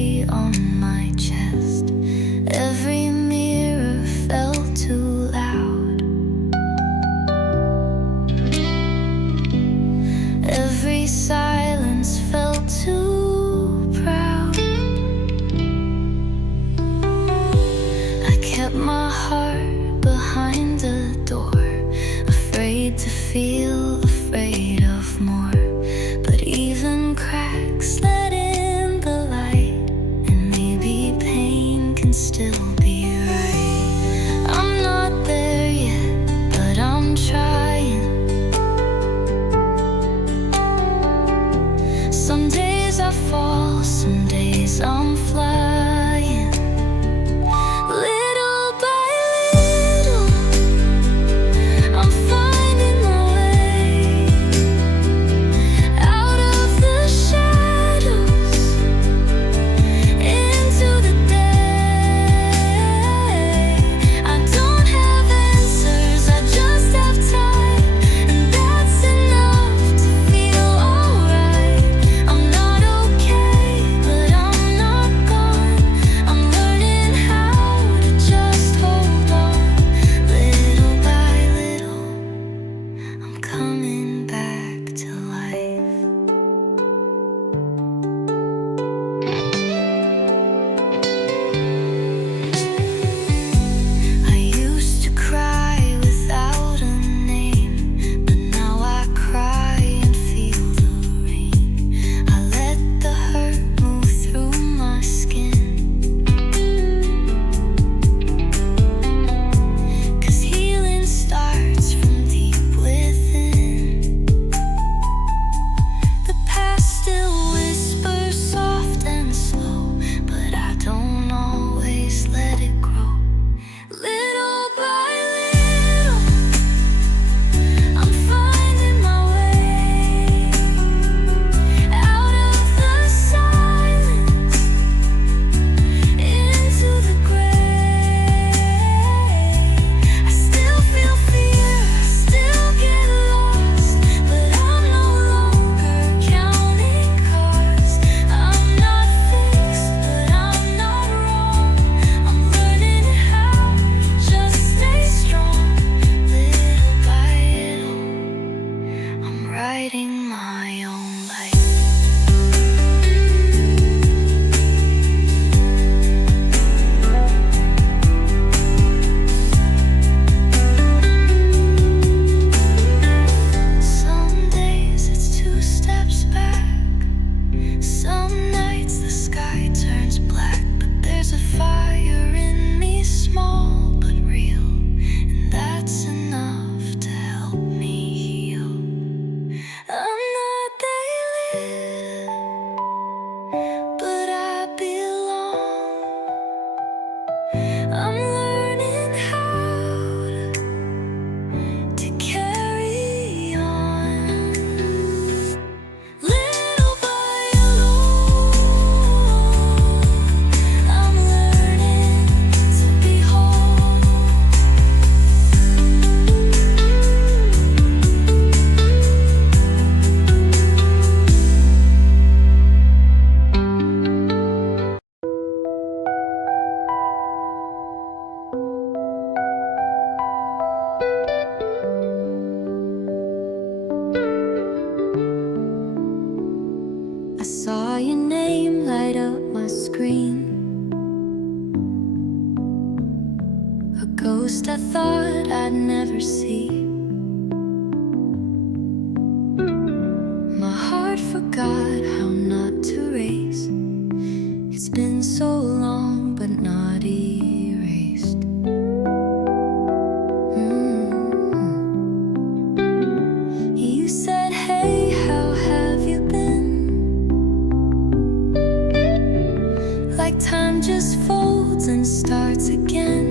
heavy on my chest. Every mirror felt too loud. Every silence felt too proud. I kept my heart behind the door, afraid to feel, afraid of more. But even cracks let in the light, and maybe pain can still be right. I'm not there yet, but I'm trying. Some days I fall, some days I'm flying. Little by little, I'm finding my way out of the shadows into the day. I don't have answers, I just have time, and that's enough to feel alright. I'm not okay, but I'm not gone. I'm learning how to just hold on. Little by little, I'm coming back to life. I used to cry without a name, but now I cry and feel the rain. I let the hurt move through my skin, 'cause healing starts from deep within. The past still whispers soft and slow, but I don't always let it grow. Little by little, I'm finding my way out of the silence into the gray. I still feel fear, I still get lost, but I'm no longer counting cars. I'm not fixed, but I'm not wrong. I'm learning how to just stay strong. Little by little, I'm writing my own life. Some days it's 2 steps back. Some nights the sky turns black, but there's a fire in me, small but real, and that's enough to help me heal. I'm not there, but I belong. I'm learning how to carry on. Little by little, I'm learning to be whole. I saw your name light up my screen, a ghost I thought I'd never see. My heart forgot how not to race. It's been so long, but not erased. You said, hey, how have you been? Like time just folds and starts again.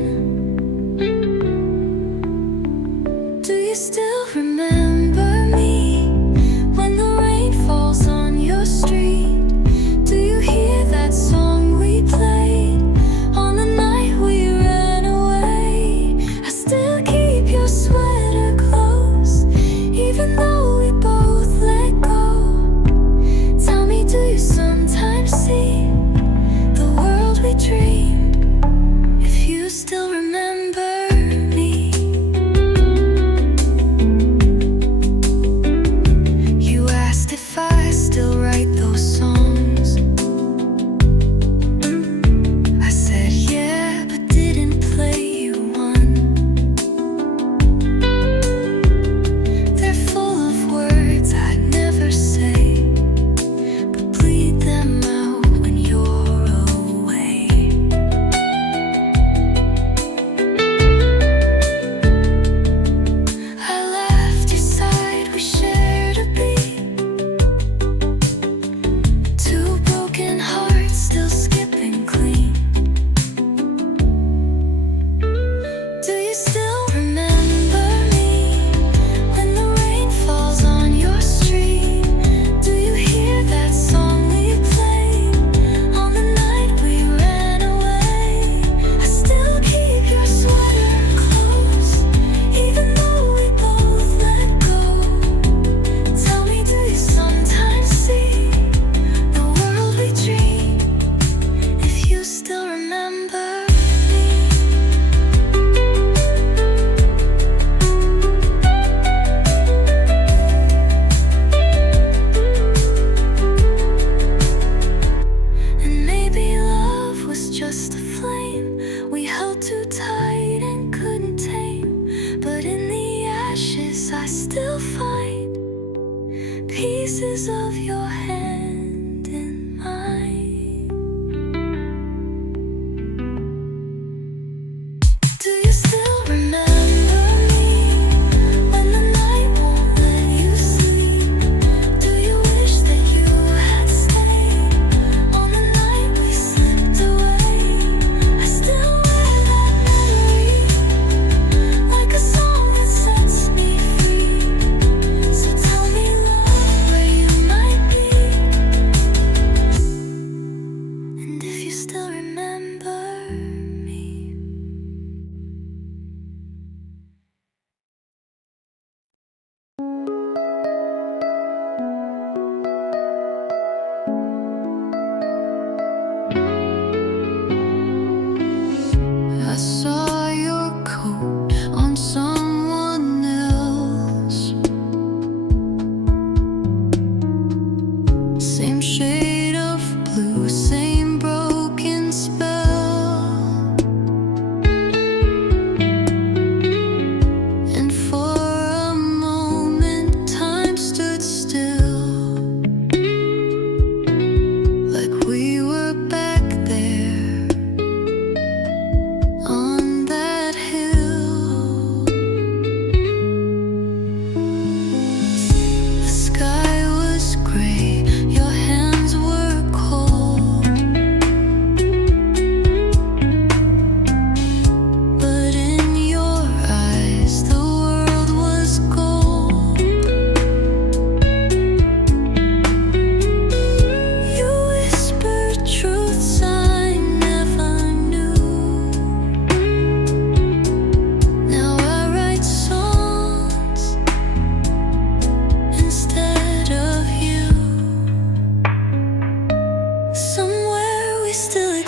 Do you still remember me when the rain falls on your street? Do you hear that song we played on the night we ran away? I still keep your sweater close, even though we both let go. Tell me, do you sometimes see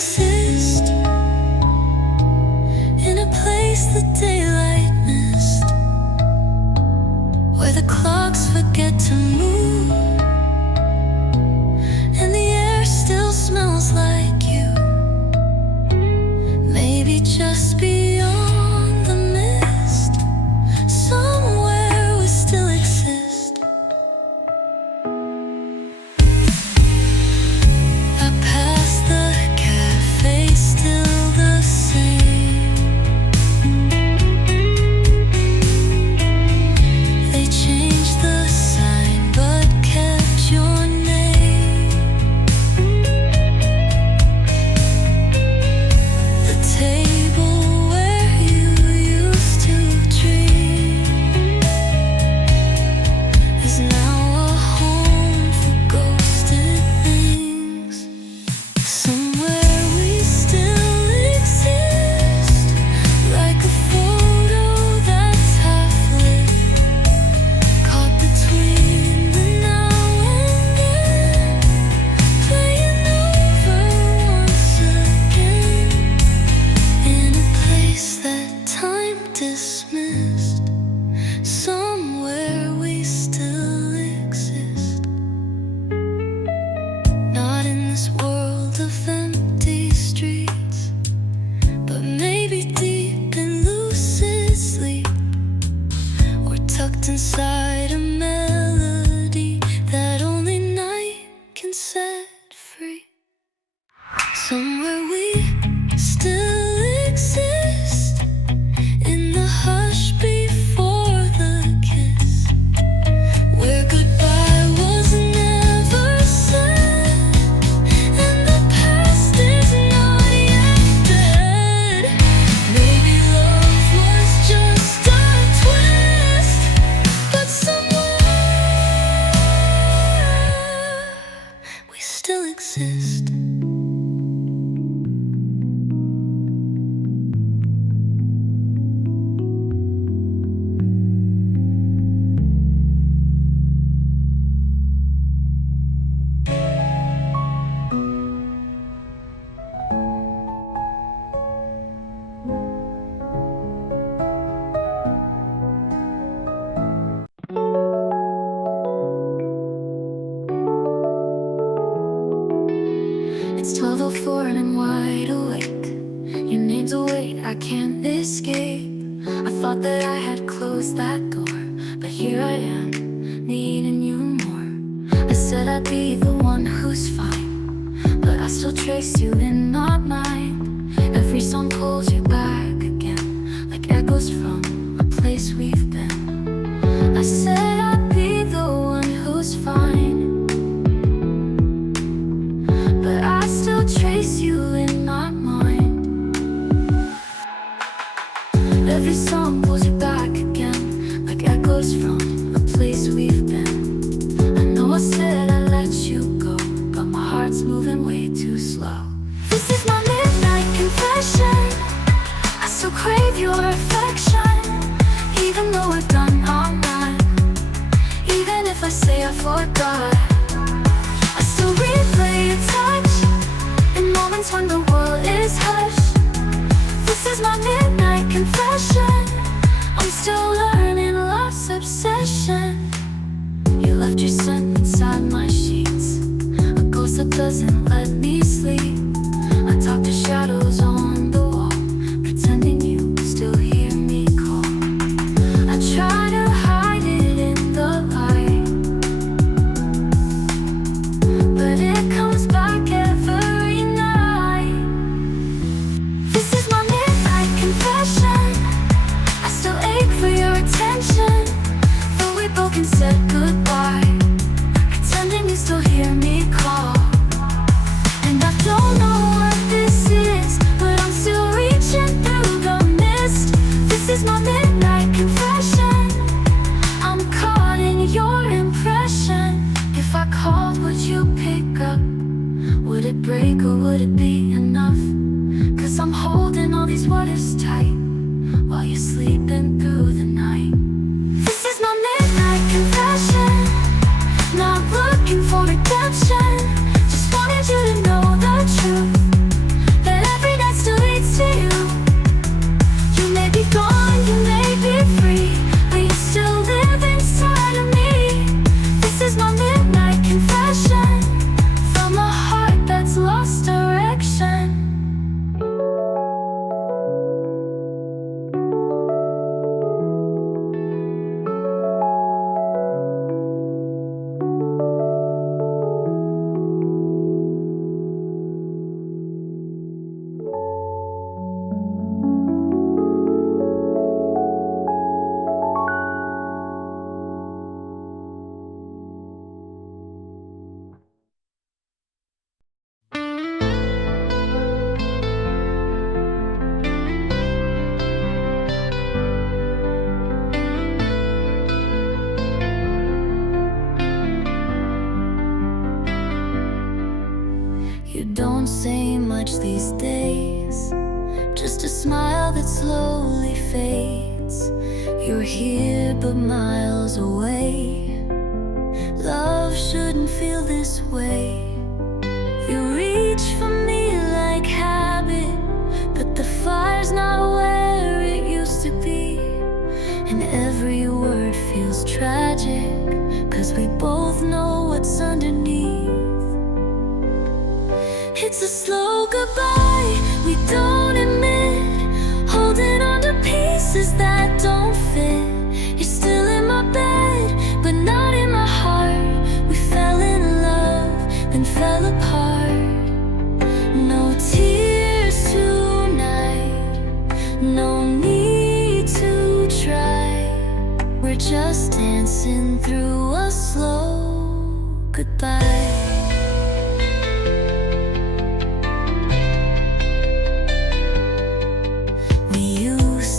exist in a place the daylight missed, where the clocks forget to move and the air still smells like you. Maybe just beyond the mist, somewhere we still exist. I pass the cafe, still the same. They changed the sign but kept your name. The table where you used to dream is now a home for ghosted things. Somewhere we still exist, like a photo that's half lit, caught between the now and then, playing over once again, in a place that time dismissed. Somewhere we still exist, not in this world of empty streets, but maybe deep in lucid sleep, or tucked inside a melody that only night can set free. Somewhere we still exist, in the hush before the kiss, where goodbye was never said, and the past is not yet dead. Maybe love was just a twist, but somewhere we still exist. It's 12:04 and I'm wide awake. Your name's awake, I can't escape. I thought that I had closed that door, but here I am, needing you more. I said I'd be the one who's fine, but I still trace you in my mind. Every song pulls you back again, like echoes from a place we've been. I said I'd be the one who's fine, but I still trace you in my mind. Every song pulls you back again, like echoes from a place we've been. I know I said I'd let you go, but my heart's moving way too slow. This is my midnight confession. I still crave your affection, even though we're done all night. Even if I say I forgot, I still replay your touch in moments when the world is hushed. This is my midnight confession. I'm still learning love's obsession. You left your scent inside my sheets, a ghost that doesn't let me sleep. I talk to shadows on the wall, pretending you still hear me call. I try to hide it in the light, but it comes back every night. This is my midnight confession. I still ache for your attention, though we broken said goodbye, pretending you still hear me call. And I don't know what this is, but I'm still reaching through the mist. This is my midnight confession. I'm caught in your impression. If I called, would you pick up? Would it break or would it be enough? 'Cause I'm holding all these what ifs tight while you're sleeping through the night. This is my midnight confession. Not looking for redemption, just wanted you to know the truth. say much these days, just a smile that slowly fades. You're here but miles away. Love shouldn't feel this way. You reach for me like habit, but the fire's not where it used to be. And every word feels tragic, 'cause we both know what's underneath. It's a slow goodbye we don't admit, holding on to pieces that don't fit. You're still in my bed, but not in my heart. We fell in love, then fell apart. No tears tonight, no need to try. We're just dancing through a slow goodbye.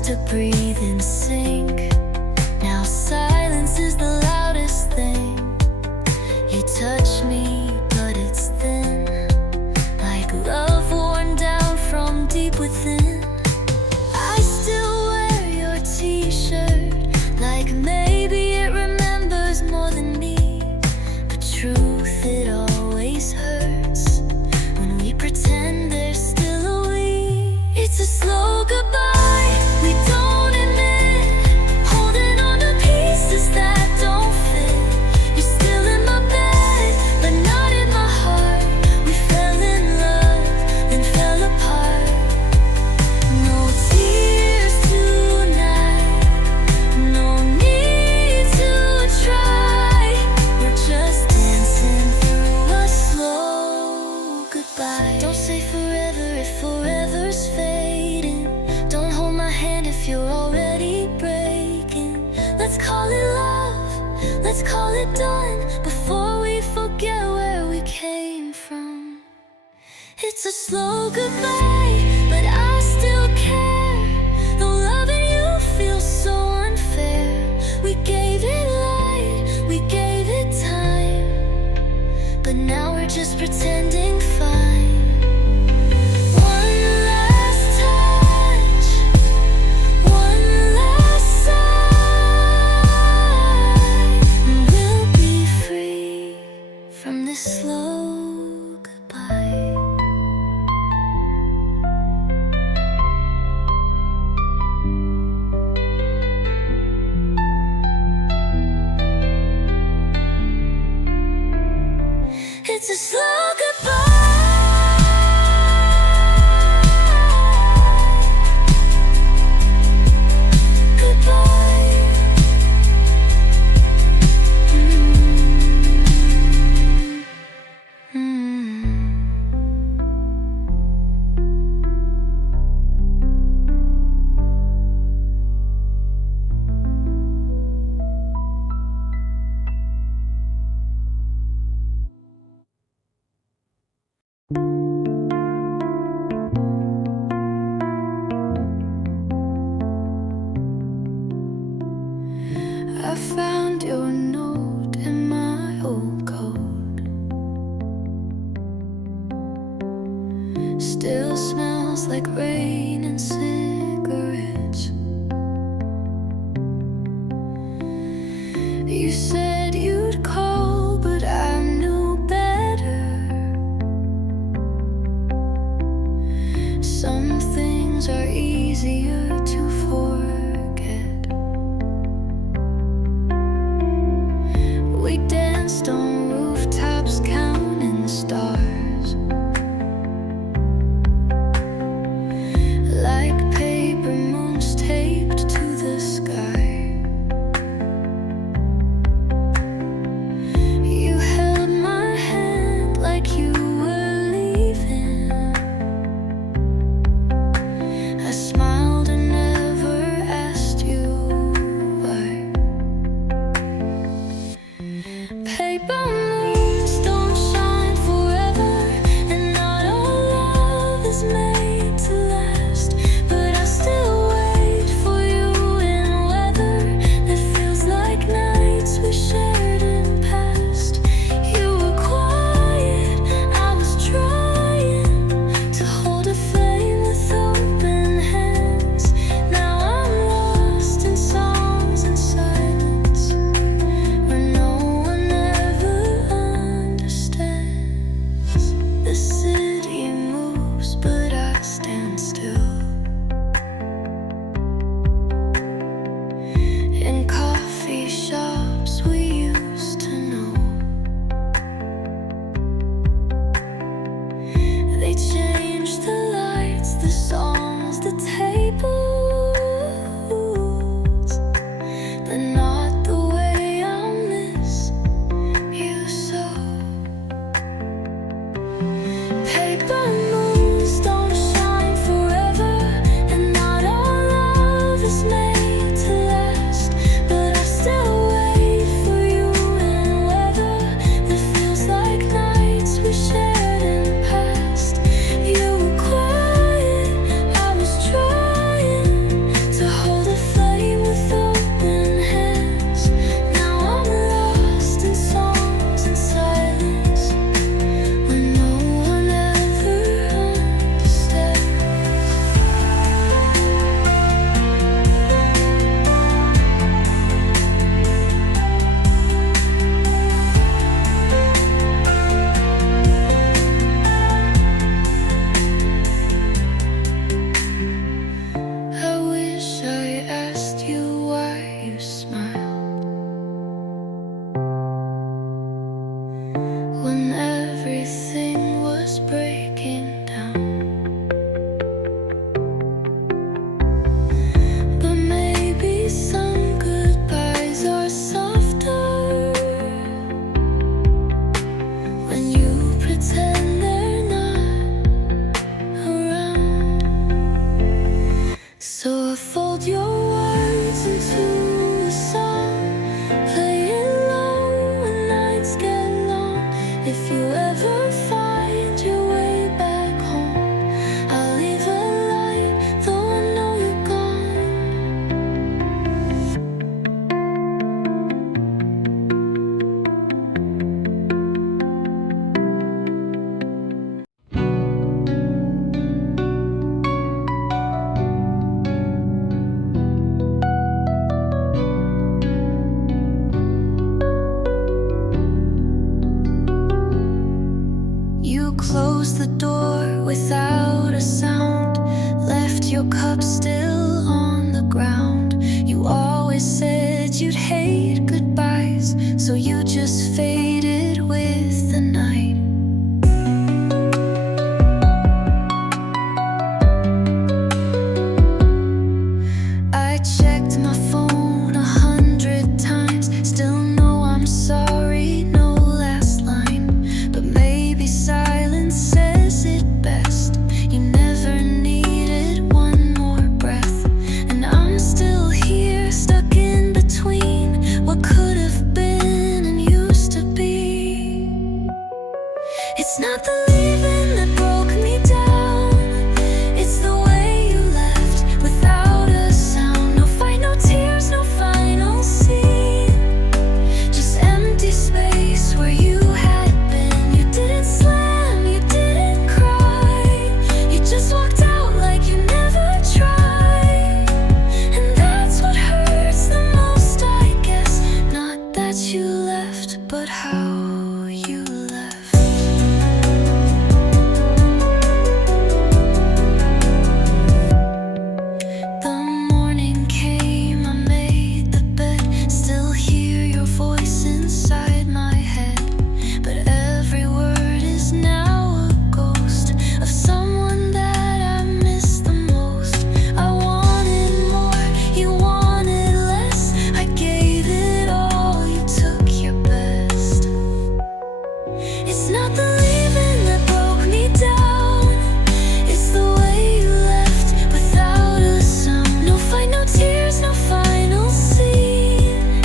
To breathe in sync, now silence is the loudest thing. You touch me, but it's thin, like love worn down from deep within. I still wear your t-shirt, like maybe it remembers more than me. But truth, it always hurts when we pretend there's still a we. It's a slow goodbye we don't admit, holding on to pieces that don't fit. You're still in my bed, but not in my heart. We fell in love, then fell apart. No tears tonight, no need to try. We're just dancing through a slow goodbye. Don't say forever if forever's fading. Don't hold my hand if you're already breaking. Let's call it love, let's call it done, before we forget where we came from. It's a slow goodbye, but I still care. Though loving you feels so unfair. We gave it light, we gave it time, but now we're just pretending fine. Slow goodbye. It's a slow goodbye. I found your note in my old coat. Still smells like rain and cigarettes. You said you'd call, but I knew better. Some things are easier to forget. We danced on rooftops counting stars, like paper moons taped to the sky. You held my hand like you were leaving. I smiled and sound. Left your cup still on the ground. You always said you'd hate goodbyes, so you just faded with the night. I checked my phone 100 times, still no I'm sorry, no last line. But maybe silence says it best. You never needed one more breath, and I'm still here, stuck in between what could have been and used to be. It's not the leaving that broke me down, it's the way you left without a sound. No fight, no tears, no final scene, just empty space where you had been. You didn't slam, you didn't cry, you just walked out like you never tried. And that's what hurts the most, I guess. Not that you left, but how you left. The morning came, I made the bed, still hear your voice inside my head. But every word is now a ghost of someone that I miss the most. I wanted more, you wanted less. I gave it all, you took your best. It's not the leaving that broke me down, it's the way you left without a sound. No fight, no tears, no final scene,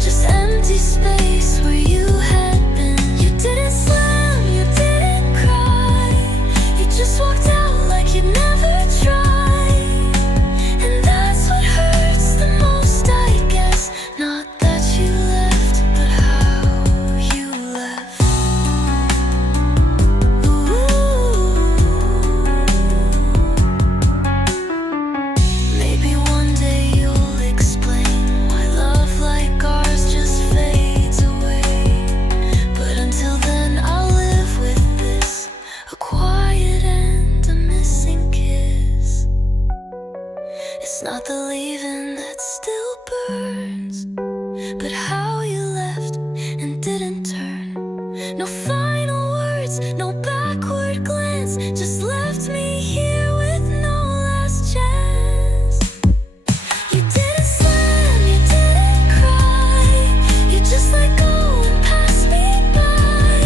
just empty space where you had been. You didn't slam, you didn't cry, you just walked out like you never tried. And that's what hurts the most, I guess. Not that you left, but how you left. Maybe one day you'll explain why love like ours just fades away. But until then I'll live with this, a quiet and a missing kiss. It's not the leaving that still burns, but how you left and didn't turn. No final words, no backward glance, just left me here with no last chance. You didn't slam, you didn't cry, you just let go and passed me by.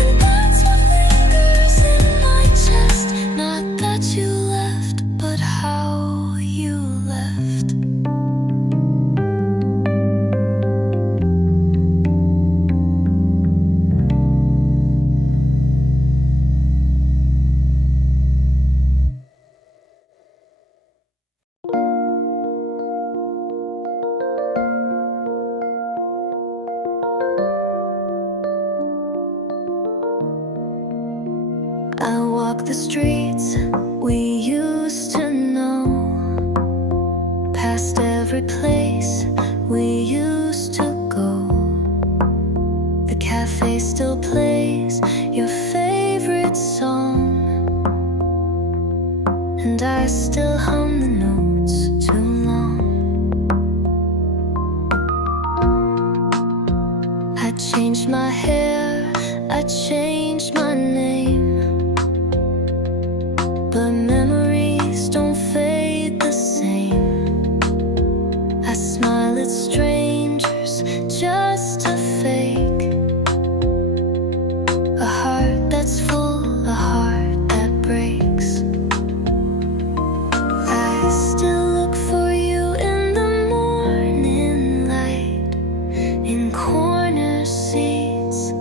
And that's what lingers in my chest. Not that you left, but how you left. I walk the streets we used to know, past every place we used to go. The cafe still plays your favorite song, and I still hum the notes too long. I changed my hair, I changed my name, but memories don't fade the same. I smile at strangers just to fake a heart that's full, a heart that breaks. I still look for you in the morning light, in corner seats,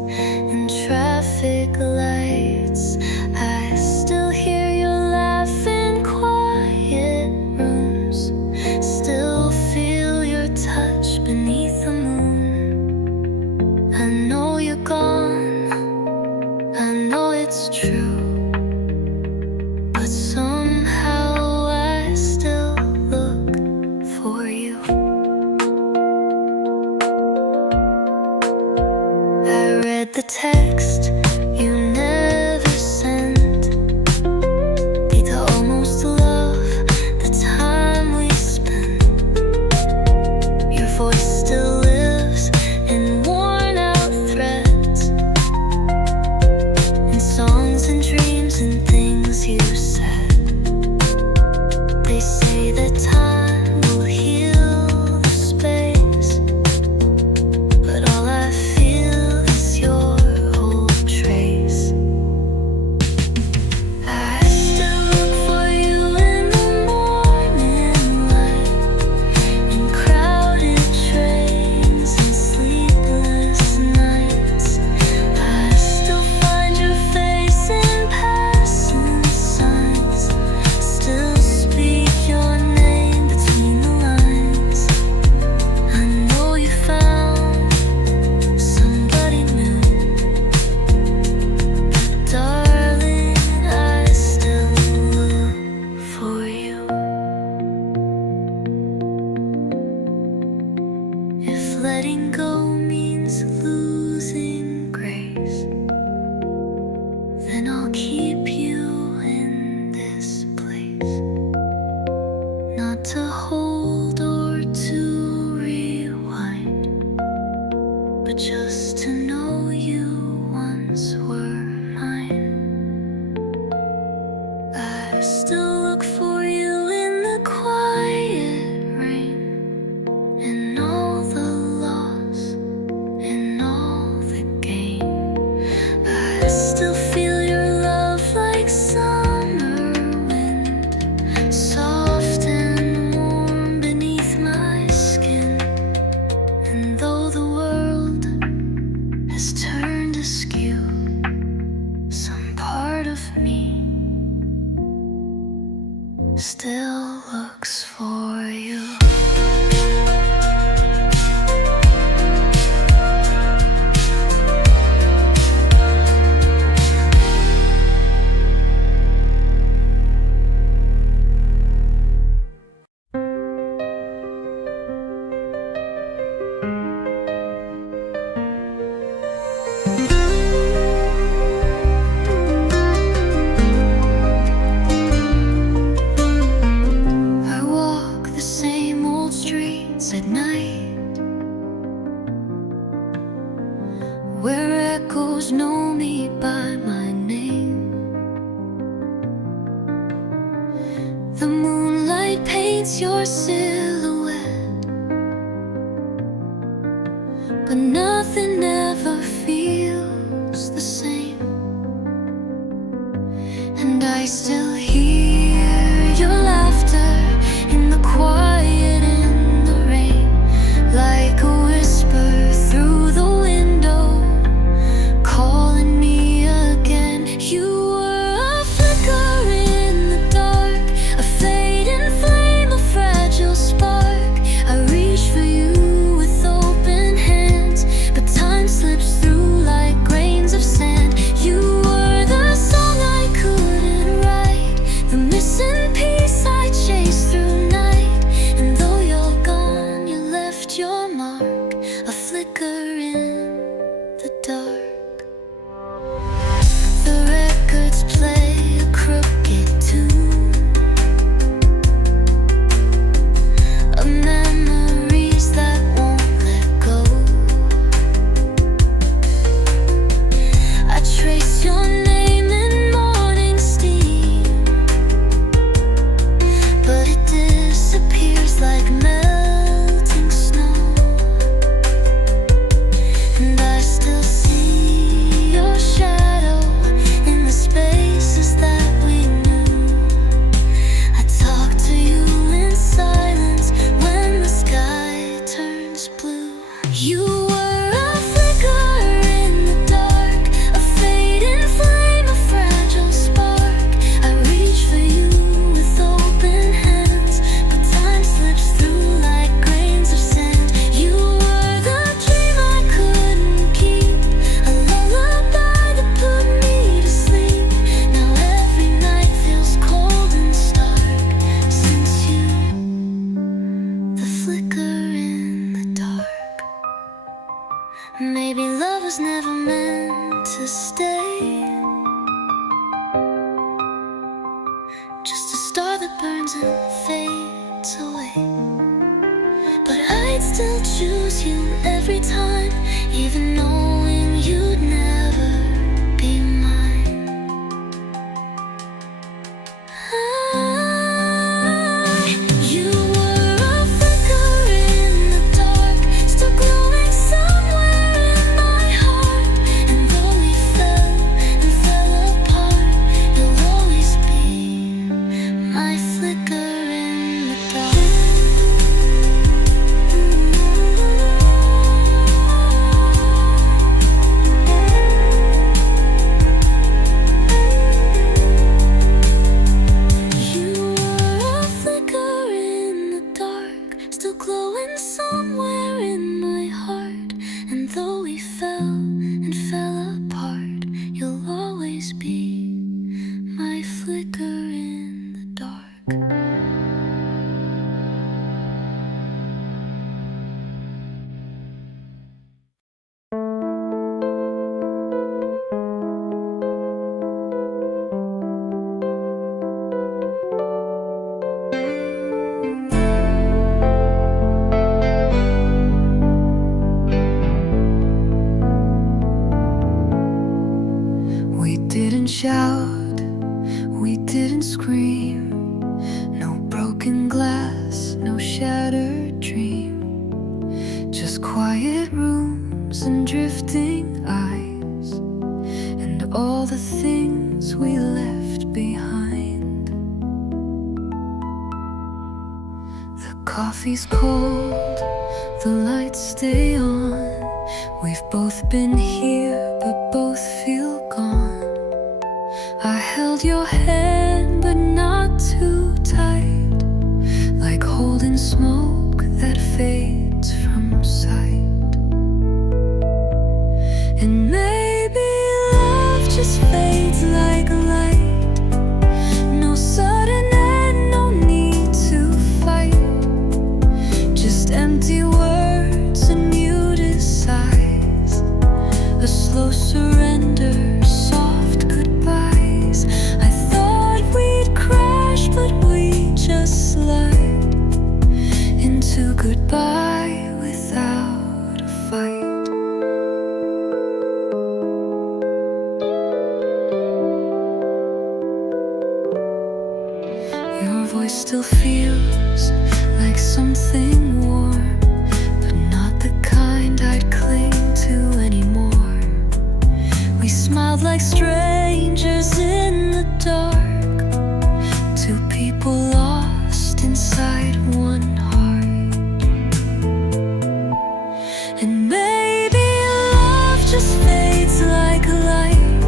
still look for you in the quiet rain, in all the loss, in all the gain. I still feel your love like summer wind, soft and warm beneath my skin. And though the world has turned askew, some part of me still looks for you. At night, where echoes know me by my name. The moonlight paints your silhouette, but nothing ever feels the same. And I still hear your laughter in the quiet, like a whisper through the window, calling me again. You were a flicker in the dark, a fading flame, a fragile spark. I reach for you with open hands, but time slips through like grains of sand. You were the song I couldn't write, the missing piece I chased through night. And though you're gone, you left your mark, a flicker in the dark. The records play a crooked tune of memories that won't let go. I trace your name in morning steam, but it disappears like melting snow. And I still see your shadow in the spaces that we knew. I talk to you in silence when the sky turns blue. You were a flicker in the dark, a fading flame, a fragile spark. I reach for you with open hands, but time slips through like grains of sand. You were the dream I couldn't keep, a lullaby that put me to sleep. Now every night feels cold and stark since you, the flicker in the dark. Maybe love was never meant to stay, just a star that burns and fades away. But I'd still choose you every time, even knowing you'd never be mine. You were a flicker in the dark, still glowing somewhere in my heart. And though we fell and fell apart, you'll always be my flicker in the dark. scream, no broken glass, no shattered dream. Just quiet rooms and drifting eyes, and all the things we left behind. The coffee's cold, the lights stay on. We've both been here, but both feel gone. I held your hand, but not too tight, like holding smoke that fades from sight. And maybe love just fades like light. No sudden end, no need to fight. Just empty words and muted sighs, a slow surrender, soft goodbyes. I thought we'd crash, but we just slide into goodbye without a fight. Your voice still feels like something warm, but not the kind I'd cling to anymore. We smiled like strangers in the dark, two people lost inside one heart. And maybe love just fades like light,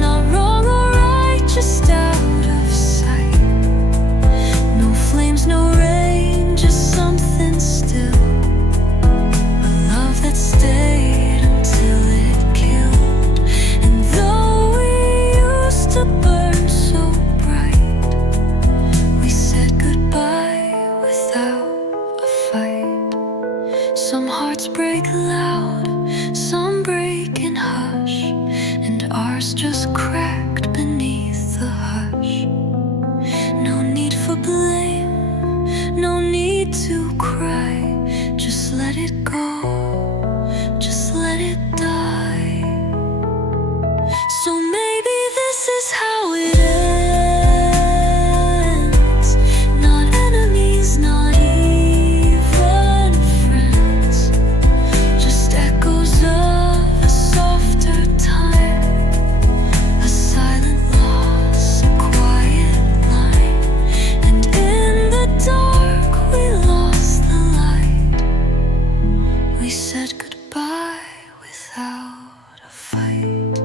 not wrong or right, just out of sight. No flames, no rain, just something still, a love that stayed until it killed. And though we used to burn so bright, we said goodbye without a fight. Some hearts break loud, some break in hush, and ours just cracked beneath the hush. No need for blame, no need to cry. Just let it go, just let it die. So maybe this is how it ends. Not enemies, not even friends, just echoes of a softer time, a silent loss, a quiet line. And in the dark we lost the light. We said goodbye without a fight.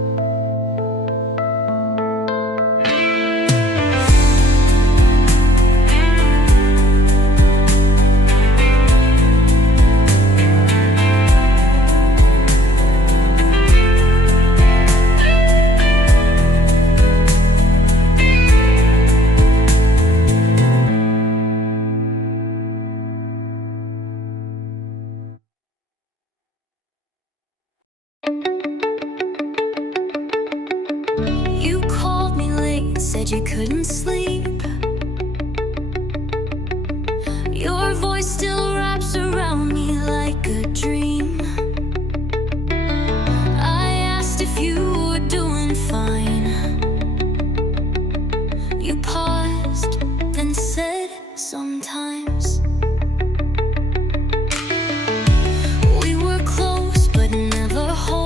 You called me late, said you couldn't sleep. Your voice still wraps around me like a dream. I asked if you were doing fine. You paused, then said sometimes. We were close, but never whole.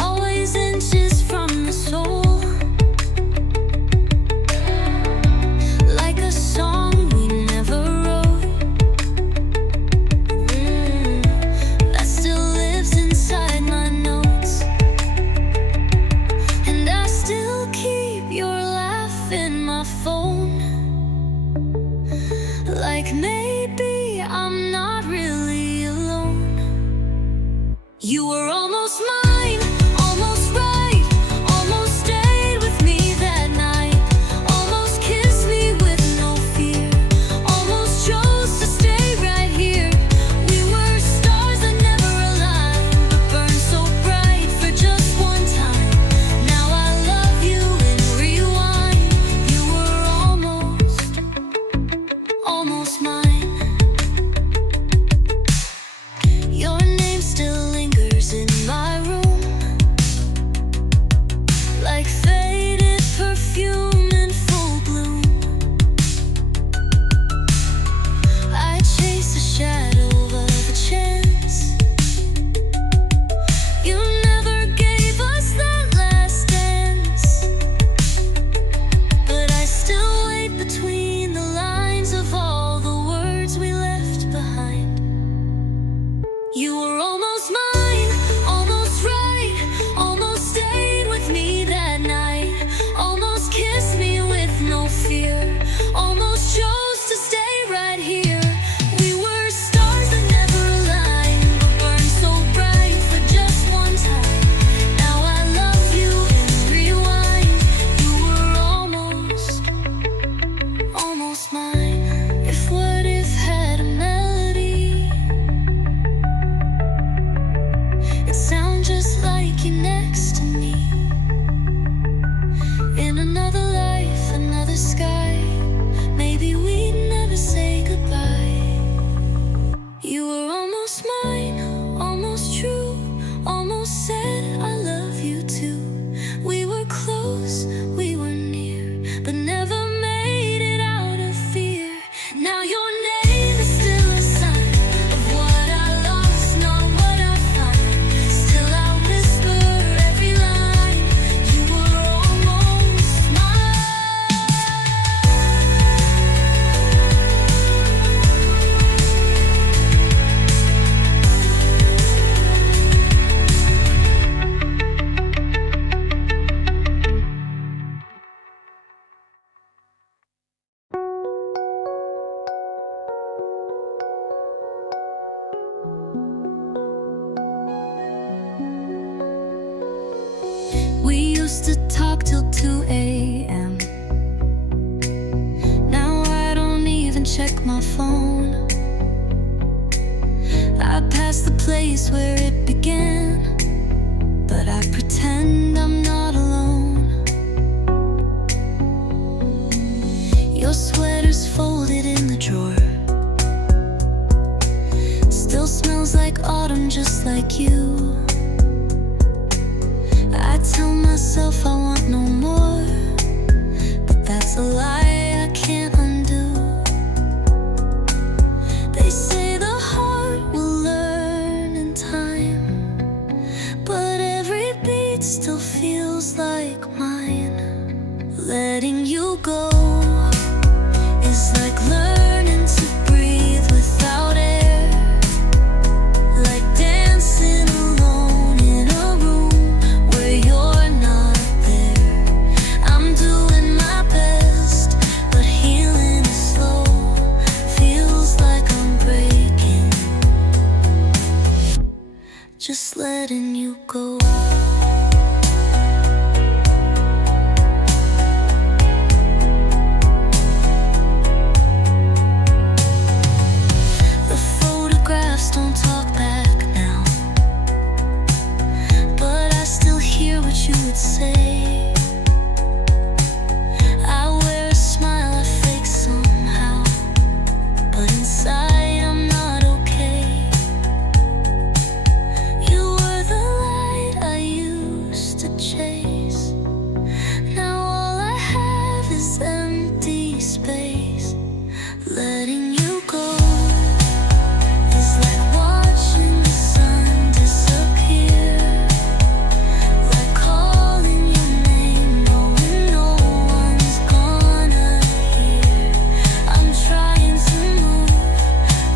Always inches from the soul, like a place where it began, but I pretend I'm not alone. Your sweater's folded in the drawer, still smells like autumn just like you. I tell myself I want no more, but that's a lie I can't undo. They say the heart will learn in time, but every beat still feels like mine. Letting you go is like learning to breathe without air, like dancing alone in a room where you're not there. I'm doing my best, but healing is slow, feels like I'm breaking, just letting you go. Don't talk back now, but I still hear what you would say. I wear a smile I fake somehow, but inside I'm not okay. You were the light I used to chase, now all I have is empty space. Letting you go is like watching the sun disappear, like calling your name knowing no one's gonna hear. I'm trying to move,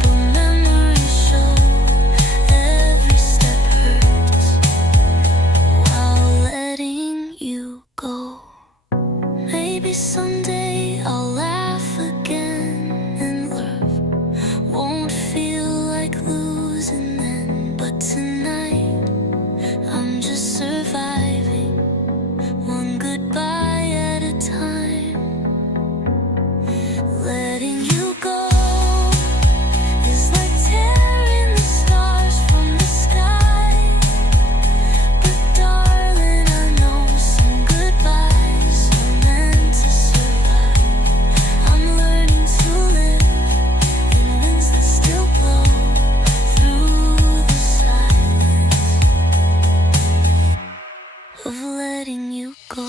but memories show every step hurts while letting you go. Maybe someday I'll laugh again and love won't feel like losing then, but tonight I'm just surviving, one goodbye at a time. Letting you go is like tearing the stars from the sky, but darling, I know some goodbyes are meant to survive. I'm learning to live in winds that still blow through the silence of letting you go.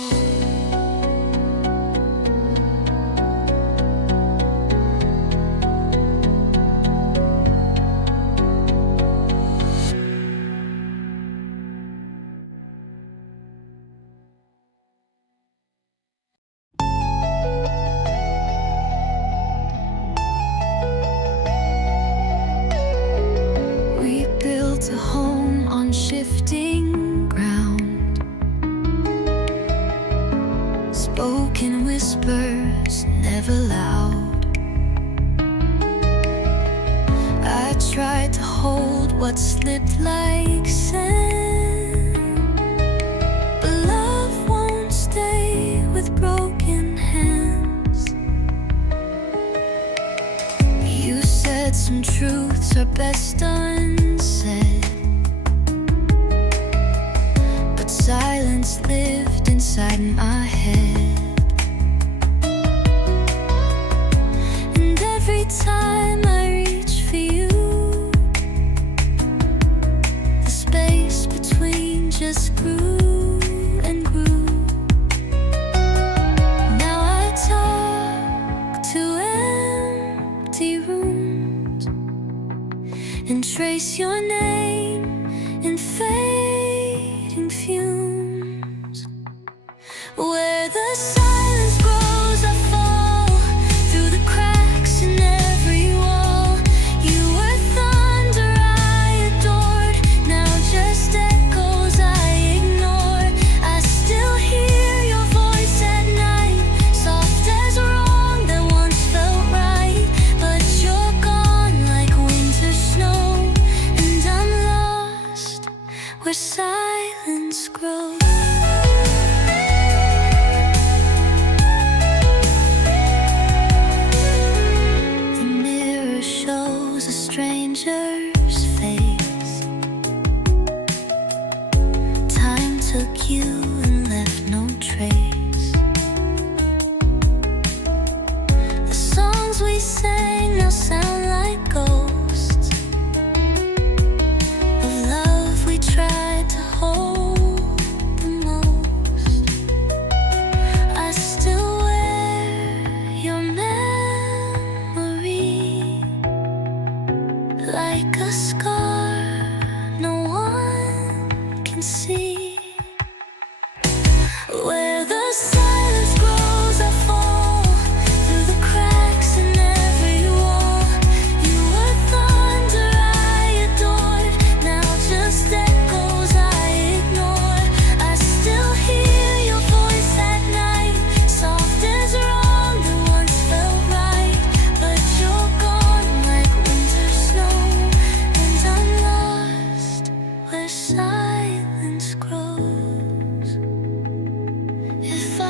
We built a home on shifting ground, spoken whispers, never loud. I tried to hold what slipped like sand, but love won't stay with broken hands. You said some truths are best unsaid, but silence lived inside my head. And every time I reach for you, the space between just grew and grew. Now I talk to empty rooms and trace your name in fading fumes. Where the silence grows, I fall through the cracks in every wall. You were thunder I adored, now just echoes I ignore. I still hear your voice at night, soft as wrong that once felt right. But you're gone like winter snow, and I'm lost where silence grows.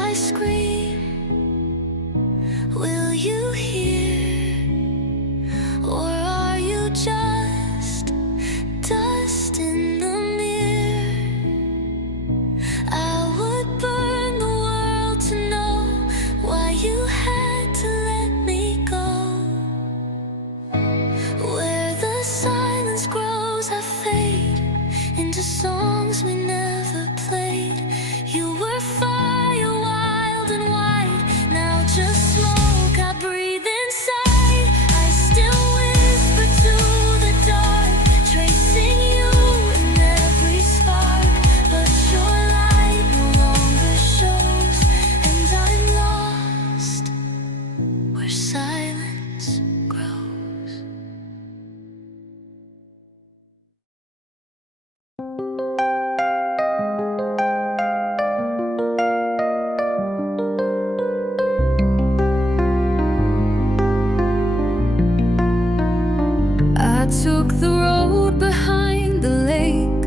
I scream, will you hear? Or are you just dust in the mirror? I would burn the world to know why you had to let me go. Where the silence grows, I fade into songs we never played. You were fire, wild and white, now just smoke I breathe inside. I still whisper to the dark, tracing you in every spark. But your light no longer shows, and I'm lost where silence grows. I took the road behind the lake,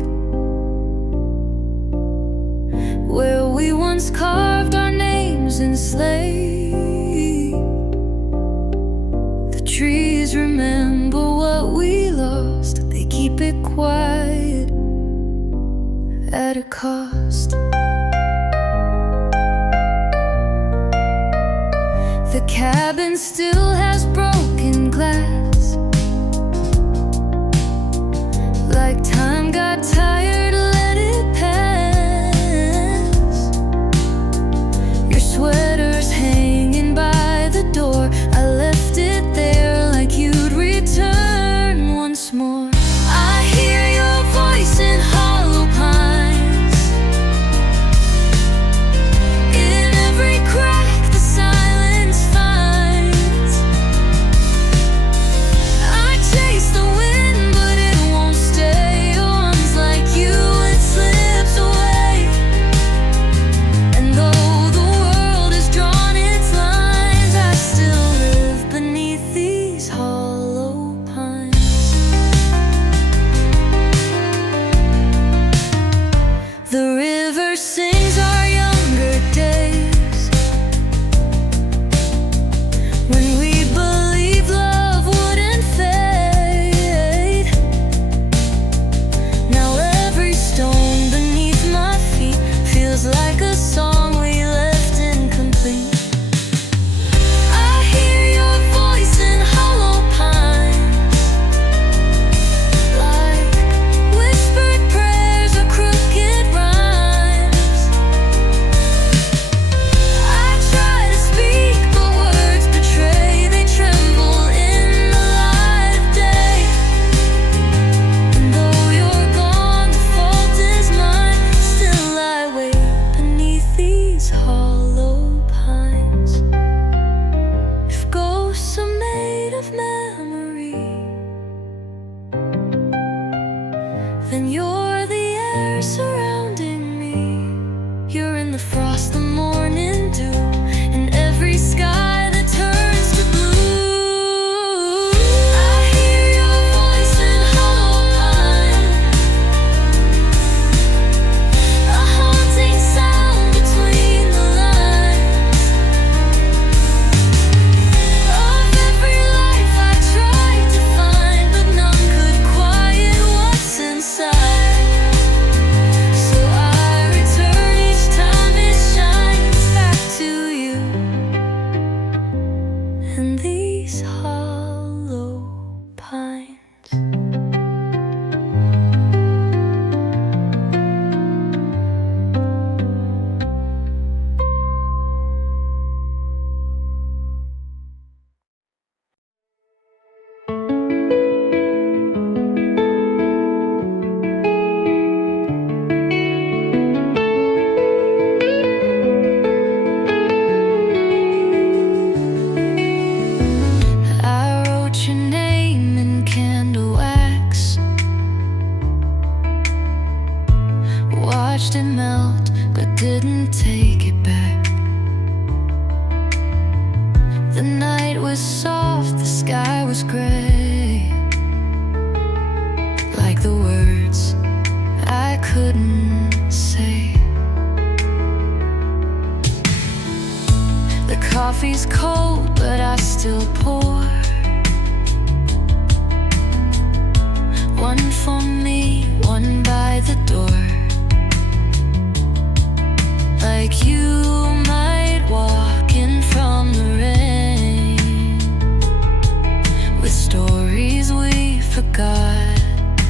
where we once carved our names in slate. The trees remember what we lost, they keep it quiet at a cost. The cabin still has broken glass, like time got tired, let it pass. Your sweater's hanging by the door, I left it there like you'd return once more. I hear your voice in hollow pines, in every crack the silence finds. coffee's cold, but I still pour one for me, one by the door. Like you might walk in from the rain, with stories we forgot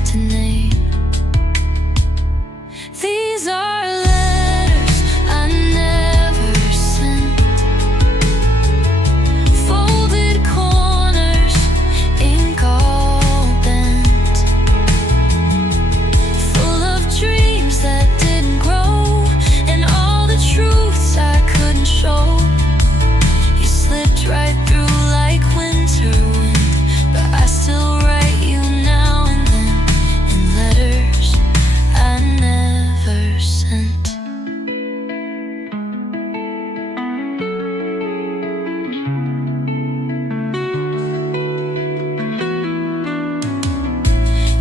to name. These are letters I never sent, folded corners, ink all bent, full of dreams that didn't grow, and all the truths I couldn't show. You slipped right through like winter wind, but I still write you now and then in letters I never sent.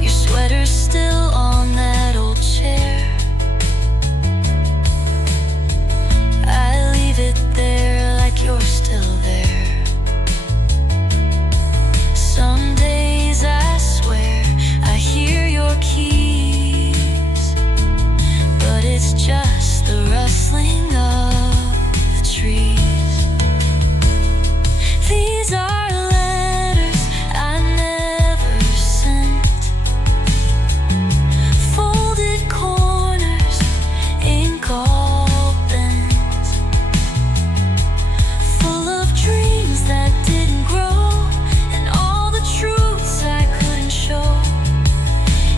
Your sweater's still on that old chair. I leave it there like you're still there. Some days I swear I hear your keys, but it's just the rustling of the trees. These are letters I never sent, folded corners, ink all bent, full of dreams that didn't grow, and all the truths I couldn't show.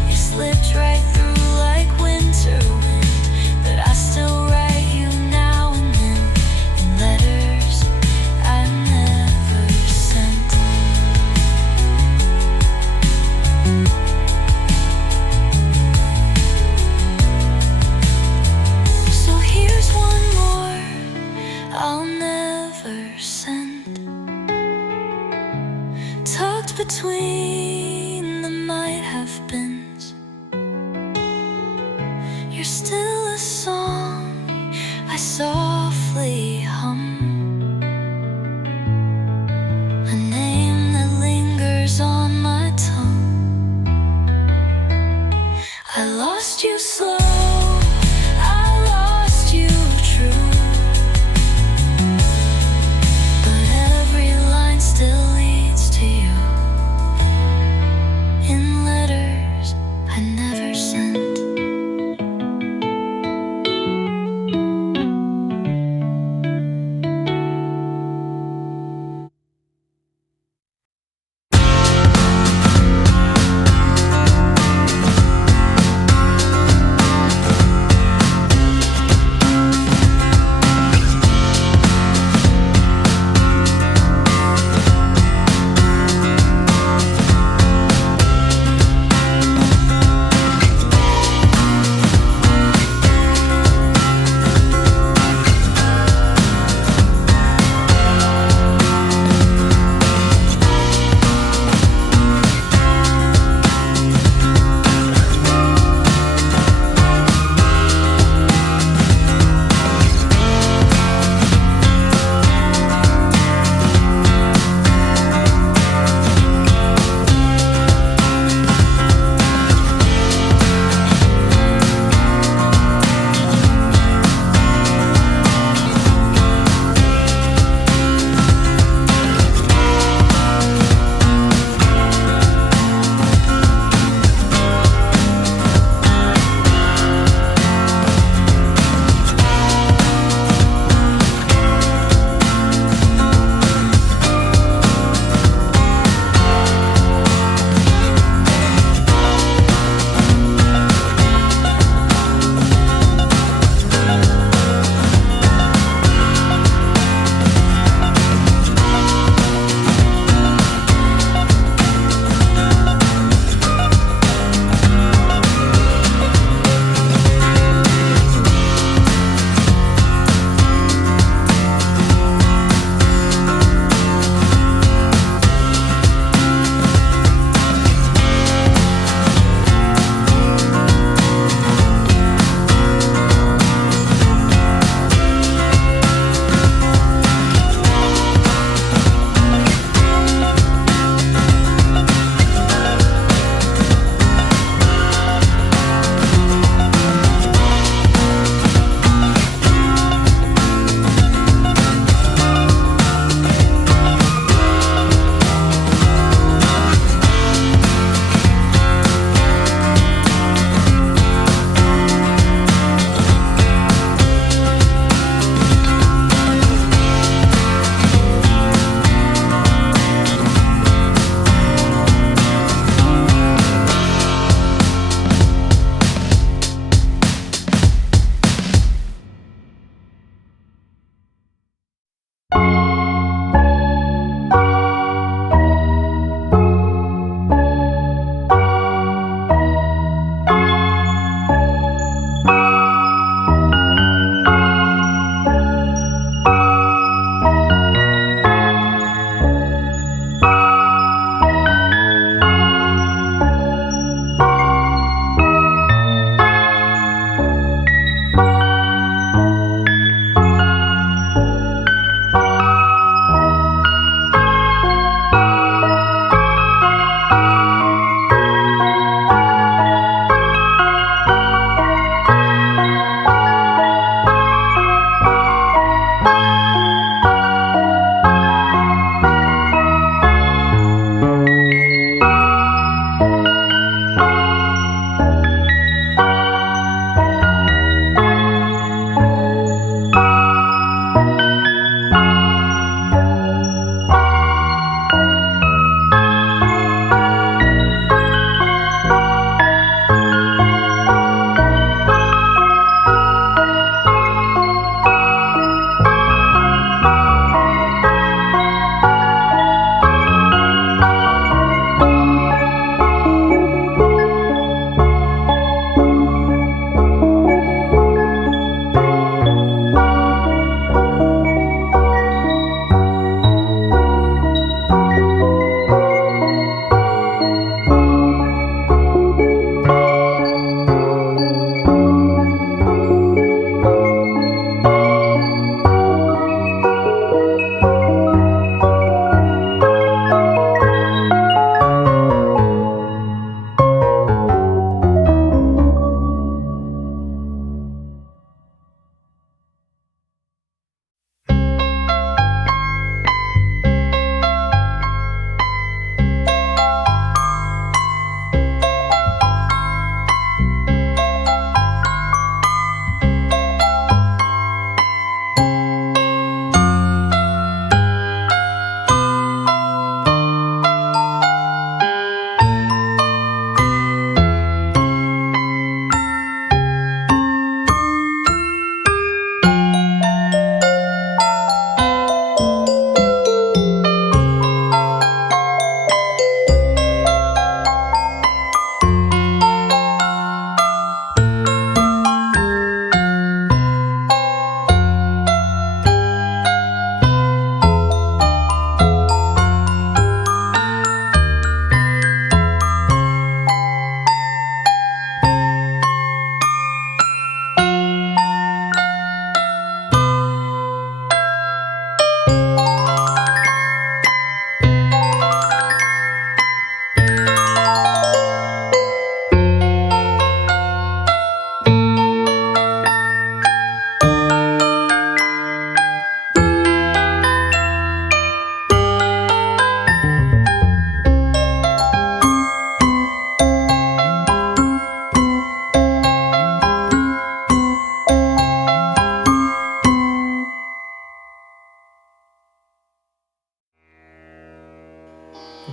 You slipped right through like winter wind, but I still write you now and then in letters I never sent. So here's one more I'll never send, tucked between the might have beens. You're still a song I softly hum, a name that lingers on my tongue. I lost you slow, I lost you true, but every line still leads to you.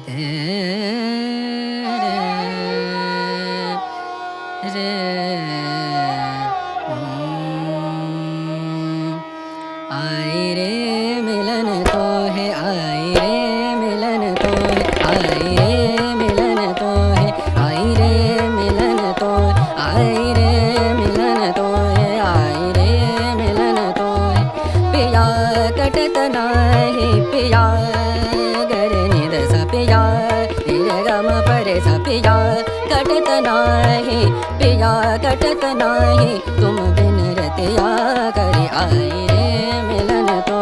दे रे आई रे मिलन तो है, आई रे मिलन तो है, आई रे मिलन तो है, आई रे मिलन तो है, आई रे मिलन तो है, आई रे मिलन तो है। पिया कटत नाही पिया गर निद स पिया निर गम परे स पिया कटत नाही पिया कटत नाही तुम बिन रतिया करे आई रे मिलन तो,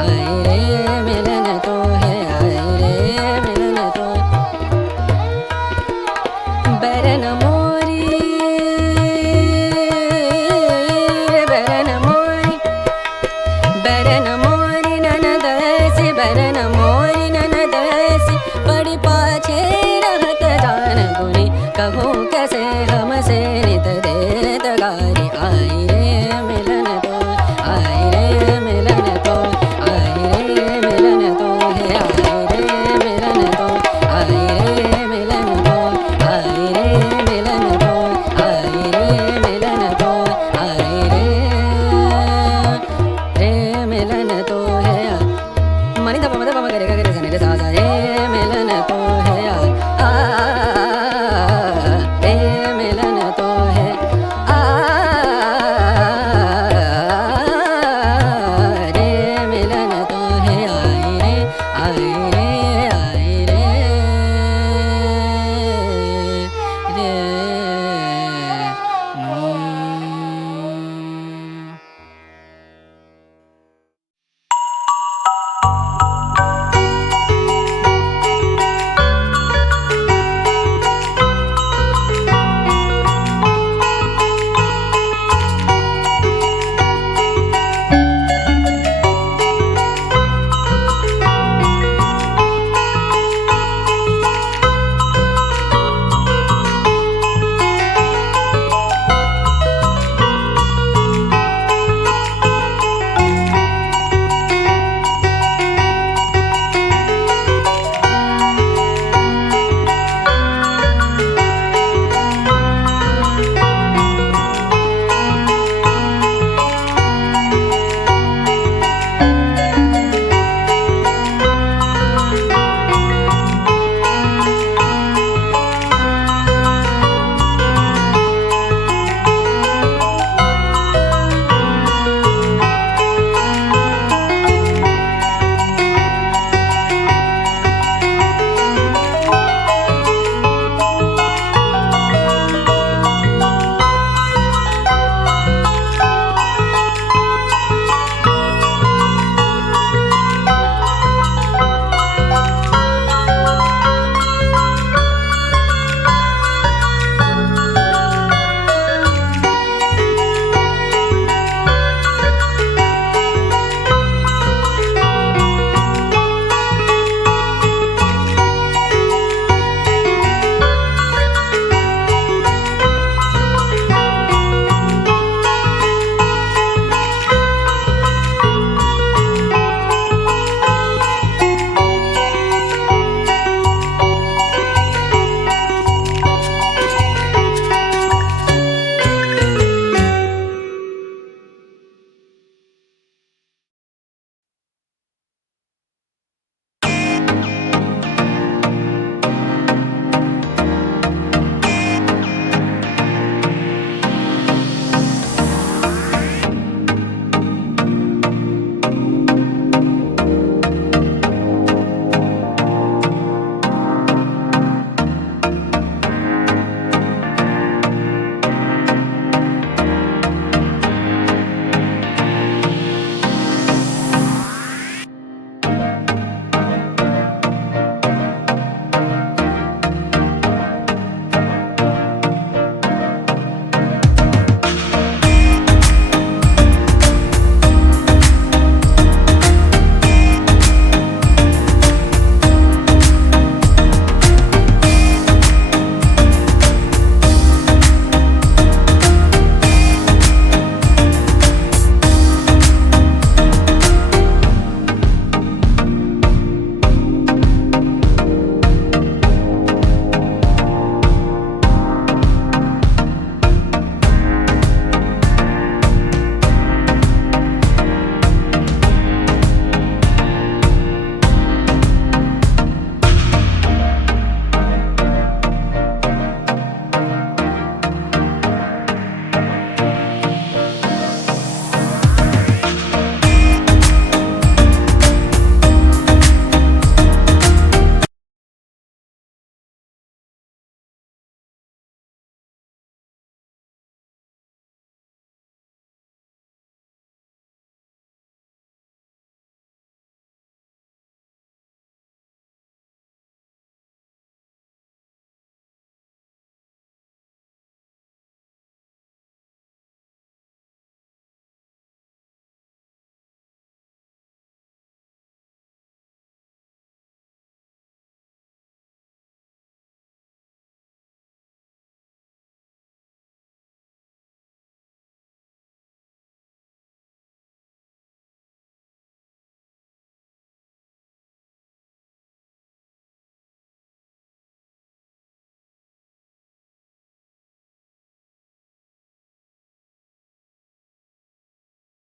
आई रे मिलन तो है, आई रे मिलन तो। बरन मोरी बरन मोरी बरन मोरी ननदसी बरन मोरी ननदसी बड़ी पाछे रहत जान गुनी कहूँ कैसे हमसे नित देत गारी आई रे मिलन तो, आई रे मिलन तो, आई रे मिलन तो है, आई रे मिलन तो, आई रे मिलन तो, आई रे मिलन तो, आई रे मिलन तो, आई रे मिलन